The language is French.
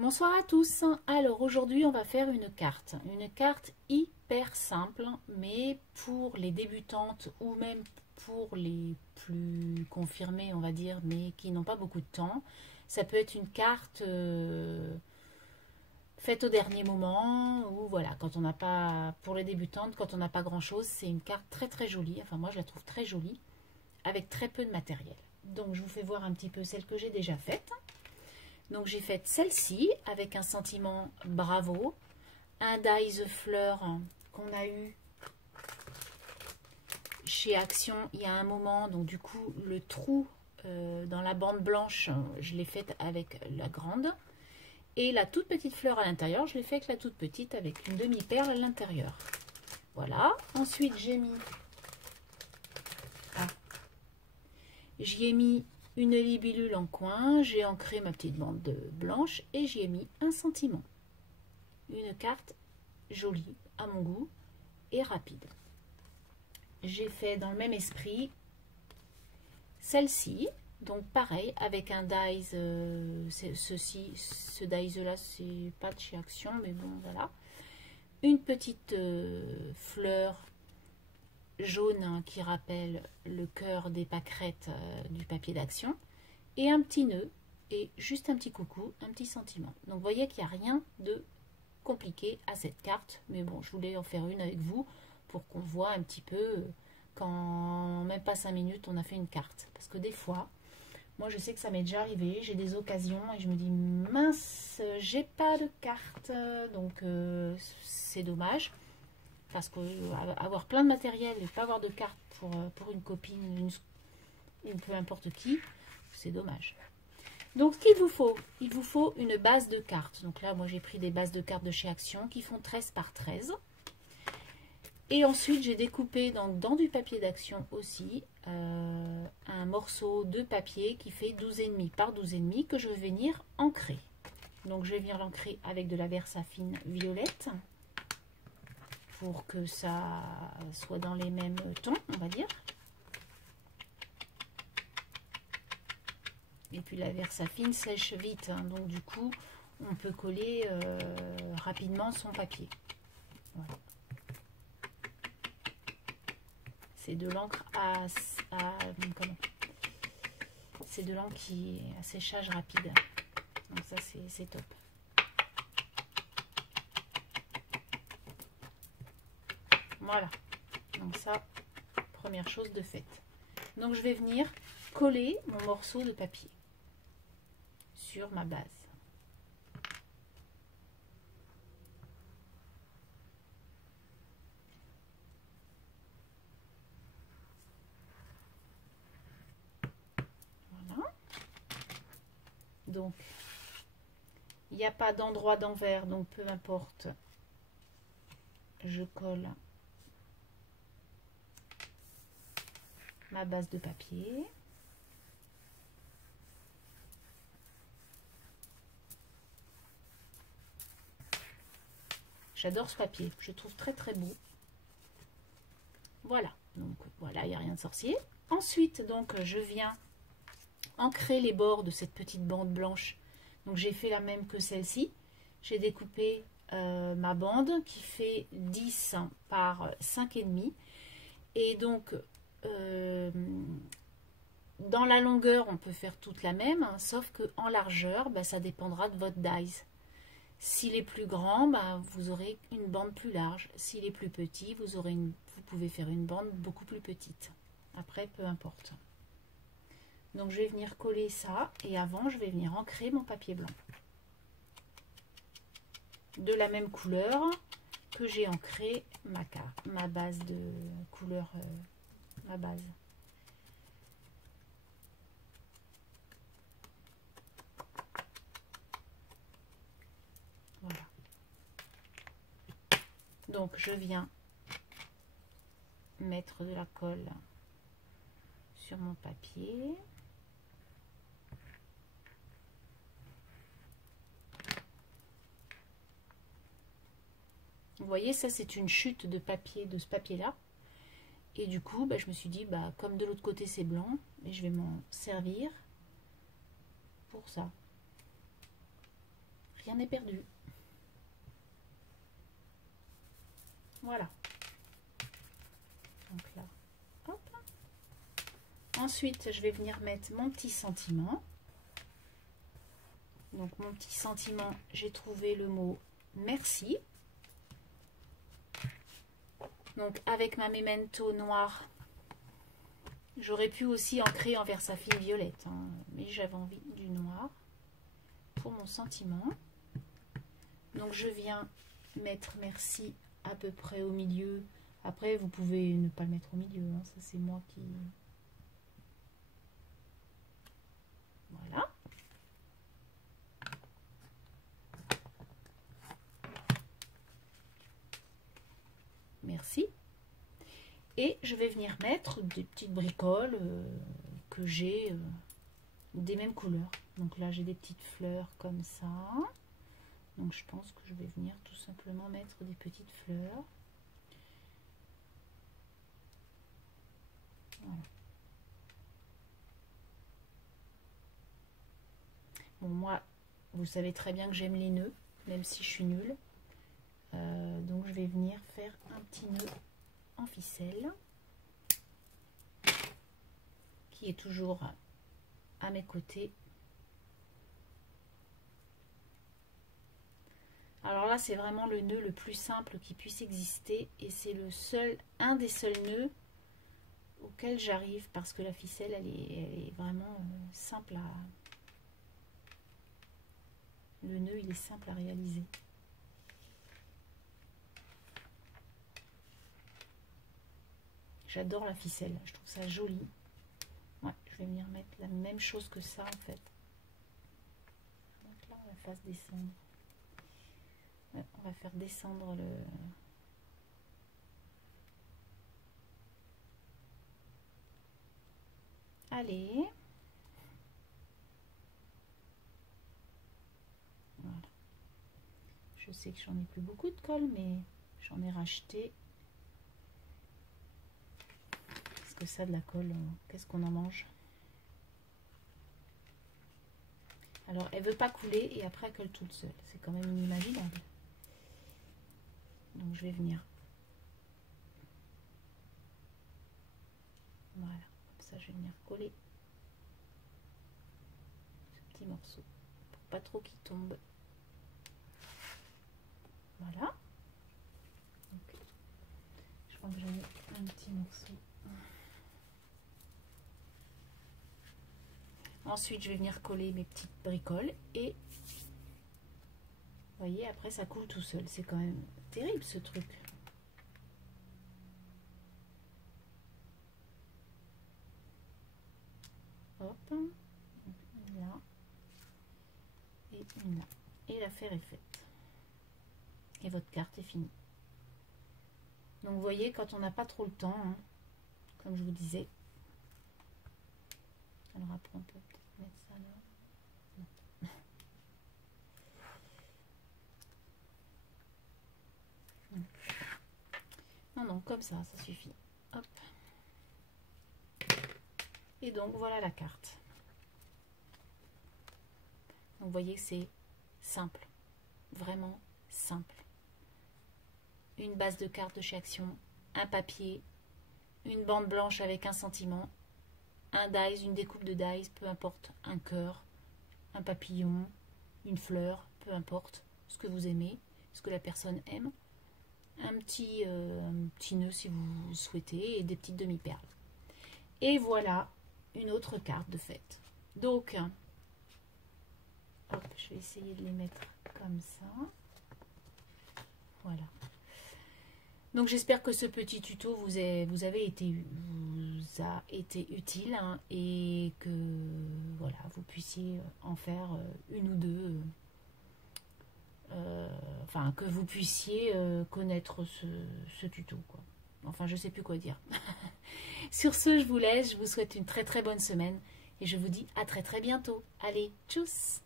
Bonsoir à tous. Alors aujourd'hui on va faire une carte hyper simple, mais pour les débutantes ou même pour les plus confirmées on va dire, mais qui n'ont pas beaucoup de temps. Ça peut être une carte faite au dernier moment, ou voilà, quand on n'a pas, pour les débutantes, quand on n'a pas grand chose, c'est une carte très très jolie, enfin moi je la trouve très jolie, avec très peu de matériel. Donc je vous fais voir un petit peu celle que j'ai déjà faite. Donc j'ai fait celle-ci avec un sentiment bravo, un die the fleur qu'on a eu chez Action il y a un moment. Donc du coup le trou dans la bande blanche, je l'ai faite avec la grande. Et la toute petite fleur à l'intérieur, je l'ai fait avec la toute petite avec une demi-perle à l'intérieur. Voilà. Ensuite j'ai mis... j'y ai mis une libellule en coin, j'ai ancré ma petite bande blanche et j'y ai mis un sentiment. Une carte jolie à mon goût et rapide. J'ai fait dans le même esprit celle-ci, donc pareil avec un dies, ce dies là c'est pas de chez Action mais bon voilà. Une petite fleur jaune qui rappelle le cœur des pâquerettes du papier d'Action et un petit nœud et juste un petit coucou, un petit sentiment. Donc vous voyez qu'il n'y a rien de compliqué à cette carte, mais bon je voulais en faire une avec vous pour qu'on voit un petit peu quand même pas 5 minutes on a fait une carte, parce que des fois moi je sais que ça m'est déjà arrivé, j'ai des occasions et je me dis mince j'ai pas de carte, donc c'est dommage. Parce que avoir plein de matériel et pas avoir de carte pour une copine ou peu importe qui, c'est dommage. Donc ce qu'il vous faut, il vous faut une base de cartes. Donc là, moi j'ai pris des bases de cartes de chez Action qui font 13 par 13. Et ensuite, j'ai découpé dans du papier d'Action aussi un morceau de papier qui fait 12,5 par 12,5 que je vais venir ancrer. Donc je vais venir l'ancrer avec de la Versafine violette, pour que ça soit dans les mêmes tons, on va dire. Et puis la Versafine sèche vite, hein, donc du coup, on peut coller rapidement son papier. Voilà. C'est de l'encre c'est de l'encre qui est à séchage rapide. Donc ça, c'est top. Voilà, donc ça, première chose de faite. Donc je vais venir coller mon morceau de papier sur ma base. Voilà. Donc, il n'y a pas d'endroit d'envers, donc peu importe, je colle ma base de papier. J'adore ce papier, je trouve très très beau. Voilà, donc voilà, il n'y a rien de sorcier. Ensuite, donc, je viens ancrer les bords de cette petite bande blanche. Donc j'ai fait la même que celle-ci. J'ai découpé ma bande qui fait 10 par 5,5. Et donc dans la longueur, on peut faire toute la même, hein, sauf que en largeur, ça dépendra de votre dies. S'il est plus grand, vous aurez une bande plus large. S'il est plus petit, vous pouvez faire une bande beaucoup plus petite. Après, peu importe. Donc, je vais venir coller ça. Et avant, je vais venir ancrer mon papier blanc. De la même couleur que j'ai ancré ma base de couleur, ma base. Voilà. Donc je viens mettre de la colle sur mon papier. Vous voyez, ça c'est une chute de papier, de ce papier là. Et du coup, je me suis dit, comme de l'autre côté c'est blanc, et je vais m'en servir pour ça. rien n'est perdu. Voilà. Donc là, hop. Ensuite, je vais venir mettre mon petit sentiment. Donc mon petit sentiment, j'ai trouvé le mot merci. Donc avec ma memento noire, j'aurais pu aussi ancrer en Versafine violette, hein, mais j'avais envie du noir pour mon sentiment. Donc je viens mettre merci à peu près au milieu. Après vous pouvez ne pas le mettre au milieu, hein, ça c'est moi qui... Voilà. Merci. Et je vais venir mettre des petites bricoles que j'ai des mêmes couleurs. Donc là j'ai des petites fleurs comme ça. Donc je pense que je vais venir tout simplement mettre des petites fleurs. Voilà. Bon, moi, vous savez très bien que j'aime les nœuds, même si je suis nulle. Donc je vais venir faire un petit nœud en ficelle qui est toujours à mes côtés. Alors là, c'est vraiment le nœud le plus simple qui puisse exister et c'est un des seuls nœuds auquel j'arrive parce que la ficelle, elle est vraiment simple à... Le nœud, il est simple à réaliser. J'adore la ficelle, je trouve ça joli. Ouais, je vais venir mettre la même chose que ça en fait. Donc là, on la fasse descendre. Ouais, on va faire descendre le... Allez. Voilà. Je sais que j'en ai plus beaucoup de colle, mais j'en ai racheté. Parce que ça, de la colle, qu'est-ce qu'on en mange? Alors, elle veut pas couler et après, elle colle toute seule. C'est quand même inimaginable. Donc, je vais venir. Voilà. Comme ça, je vais venir coller ce petit morceau. Pour pas trop qu'il tombe. Voilà. Donc, je crois que j'avais un petit morceau. Ensuite, je vais venir coller mes petites bricoles et vous voyez, après ça coule tout seul. C'est quand même terrible ce truc. Hop, une là et une là. Et l'affaire est faite. Et votre carte est finie. Donc vous voyez, quand on n'a pas trop le temps, hein, comme je vous disais. Alors après on peut peut-être mettre ça là. Non. Non, non, comme ça suffit. Hop. Et donc voilà la carte. Donc vous voyez que c'est simple. Vraiment simple. Une base de carte de chez Action, un papier, une bande blanche avec un sentiment, un dies, une découpe de dies, peu importe, un cœur, un papillon, une fleur, peu importe ce que vous aimez, ce que la personne aime, un petit nœud si vous souhaitez et des petites demi-perles. Et voilà une autre carte de fête. Donc, hop, je vais essayer de les mettre comme ça. Voilà. Donc j'espère que ce petit tuto vous a été utile hein, et que voilà, vous puissiez en faire une ou deux, enfin que vous puissiez connaître ce tuto quoi. Enfin je sais plus quoi dire. Sur ce je vous laisse, je vous souhaite une très très bonne semaine et je vous dis à très très bientôt. Allez, tchuss!